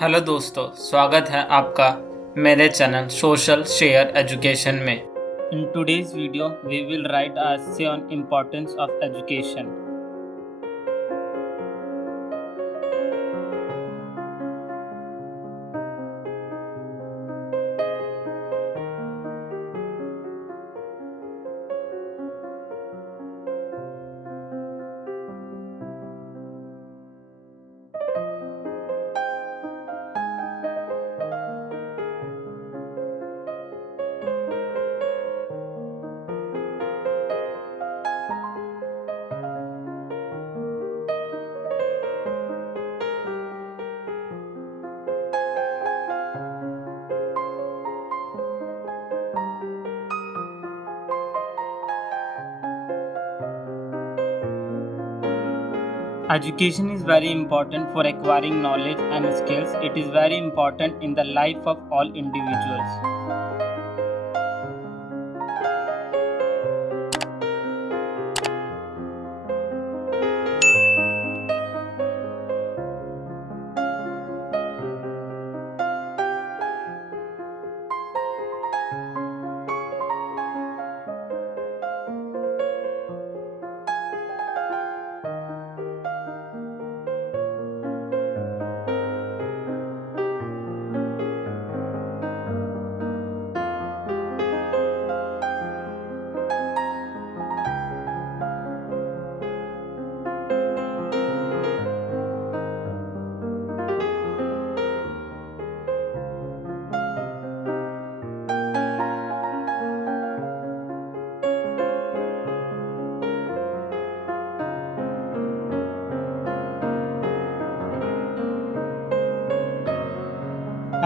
Hello दोस्तों, स्वागत है आपका मेरे चैनल सोशल शेयर एजुकेशन में। इन today's video we will write a essay on importance of education. Education is very important for acquiring knowledge and skills. It is very important in the life of all individuals.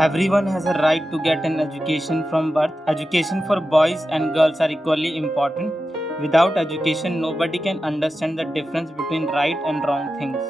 Everyone has a right to get an education from birth. Education for boys and girls are equally important. Without education, nobody can understand the difference between right and wrong things.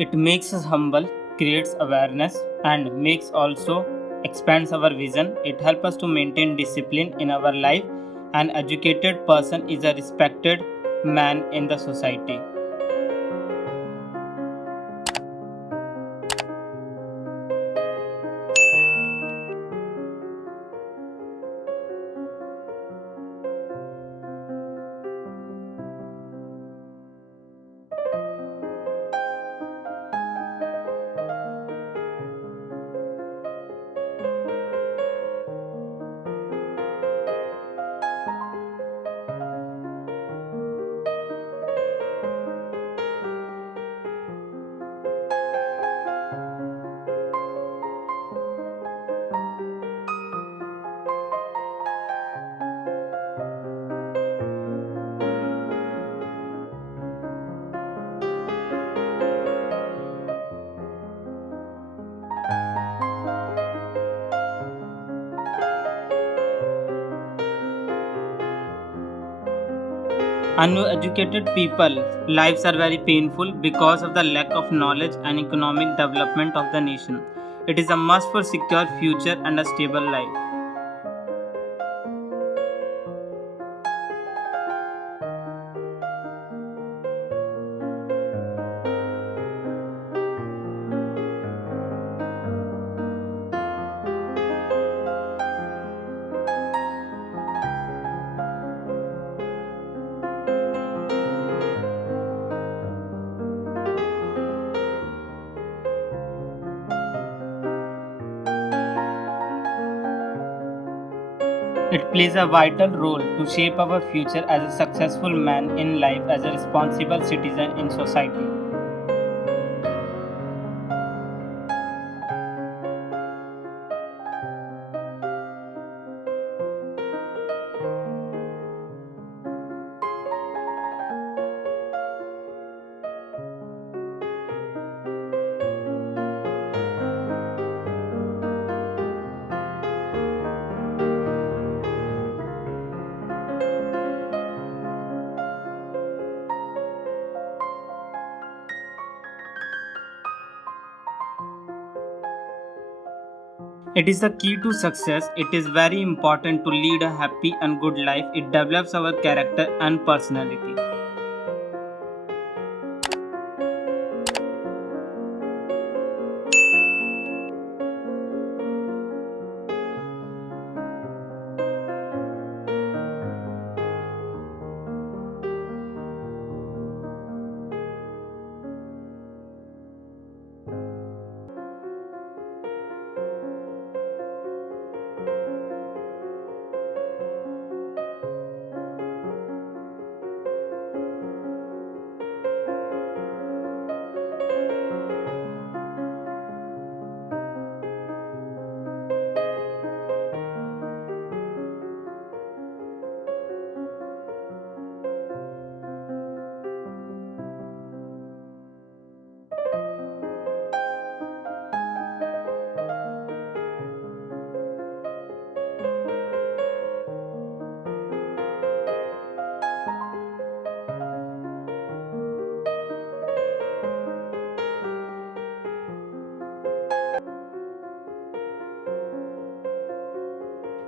It makes us humble, creates awareness, and makes also expands our vision. It helps us to maintain discipline in our life. An educated person is a respected man in the society. Uneducated people lives are very painful because of the lack of knowledge and economic development of the nation. It is a must for secure future and a stable life. It plays a vital role to shape our future as a successful man in life, as a responsible citizen in society. It is the key to success. It is very important to lead a happy and good life. It develops our character and personality.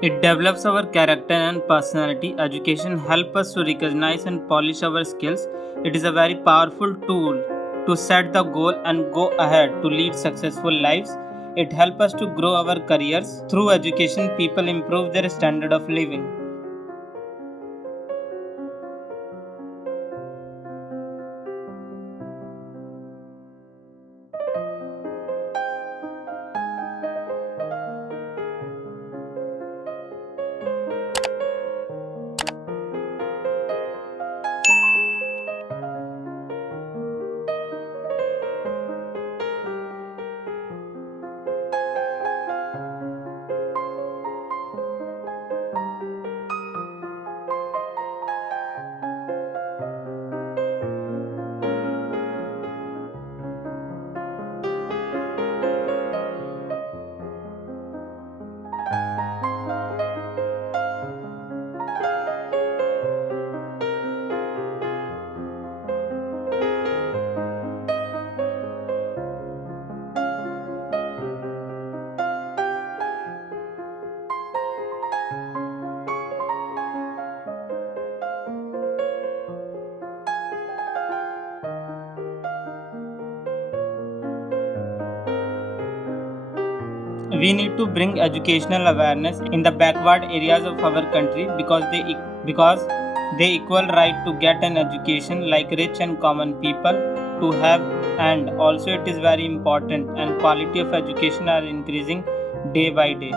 It develops our character and personality. Education helps us to recognize and polish our skills. It is a very powerful tool to set the goal and go ahead to lead successful lives. It helps us to grow our careers. Through education, people improve their standard of living. We need to bring educational awareness in the backward areas of our country because they equal right to get an education like rich and common people to have, and also it is very important and quality of education are increasing day by day.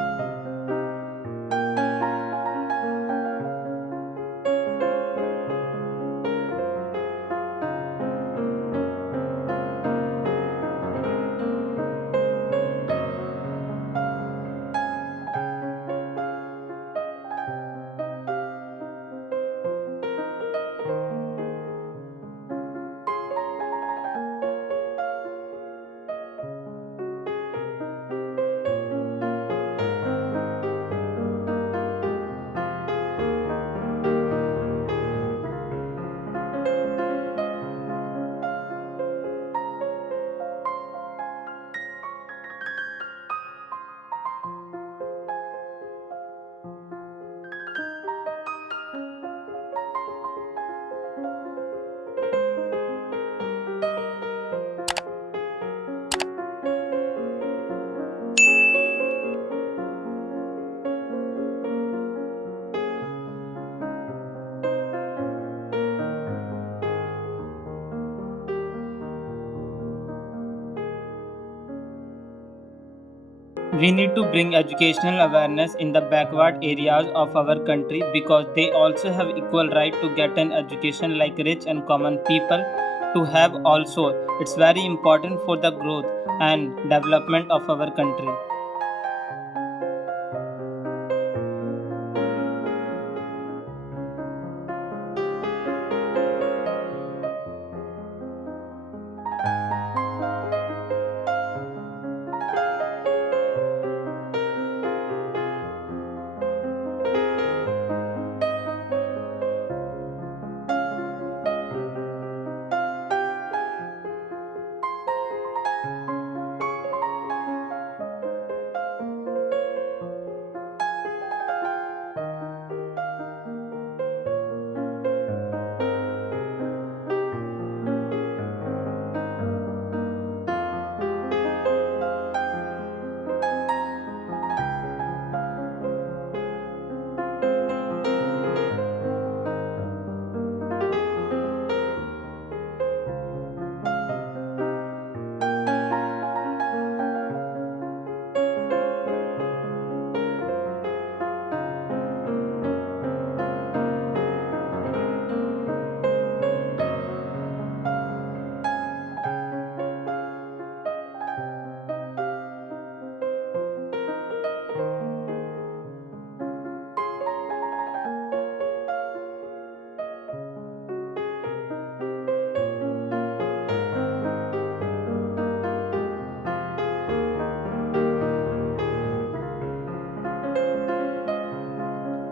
We need to bring educational awareness in the backward areas of our country because they also have equal right to get an education like rich and common people to have also. It's very important for the growth and development of our country.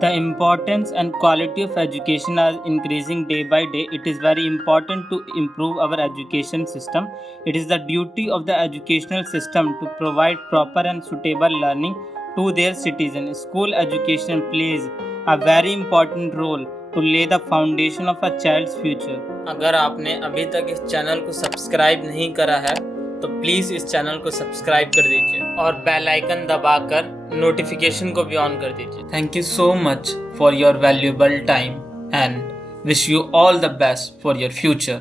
The importance and quality of education are increasing day by day. It is very important to improve our education system. It is the duty of the educational system to provide proper and suitable learning to their citizens. School education plays a very important role to lay the foundation of a child's future. अगर आपने अभी तक इस channel को subscribe नहीं करा है तो प्लीज़ इस चैनल को सब्सक्राइब कर दीजिए और बेल आइकन दबाकर नोटिफिकेशन को भी ऑन कर दीजिए। Thank you so much for your valuable time and wish you all the best for your future.